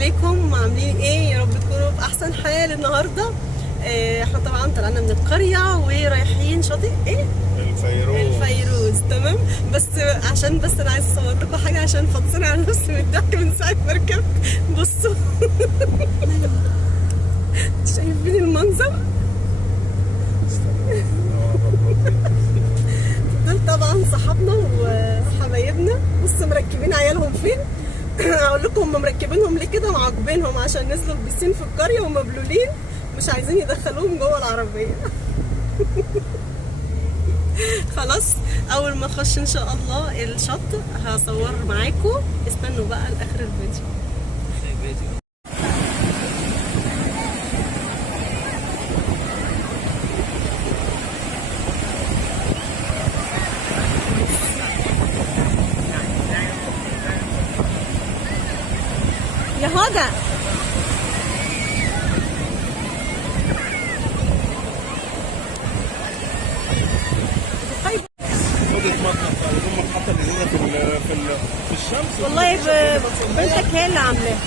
عليكم، عاملين ايه؟ يا رب تكونوا في احسن حال النهارده. احنا طبعا طلعنا من القريه ورايحين شاطئ ايه؟ الفيروز. تمام. بس عشان انا عايزه اصور لكم حاجه عشان فطسانه على نفسي من الضحك من ساعه ما ركبت. بصوا شايفين المنظر؟ دول طبعا صحابنا وحبايبنا. بصوا مركبين عيالهم فين. هقول لكم هم مركبينهم ليه كده، معاقبينهم عشان نزلوا البسين في القريه ومبلولين، مش عايزين يدخلوهم جوه العربيه. خلاص اول ما اخش ان شاء الله الشط هصور معاكم، استنوا بقى لاخر الفيديو. يا هدى في الشمس. والله بنتك هي اللي عاملاها.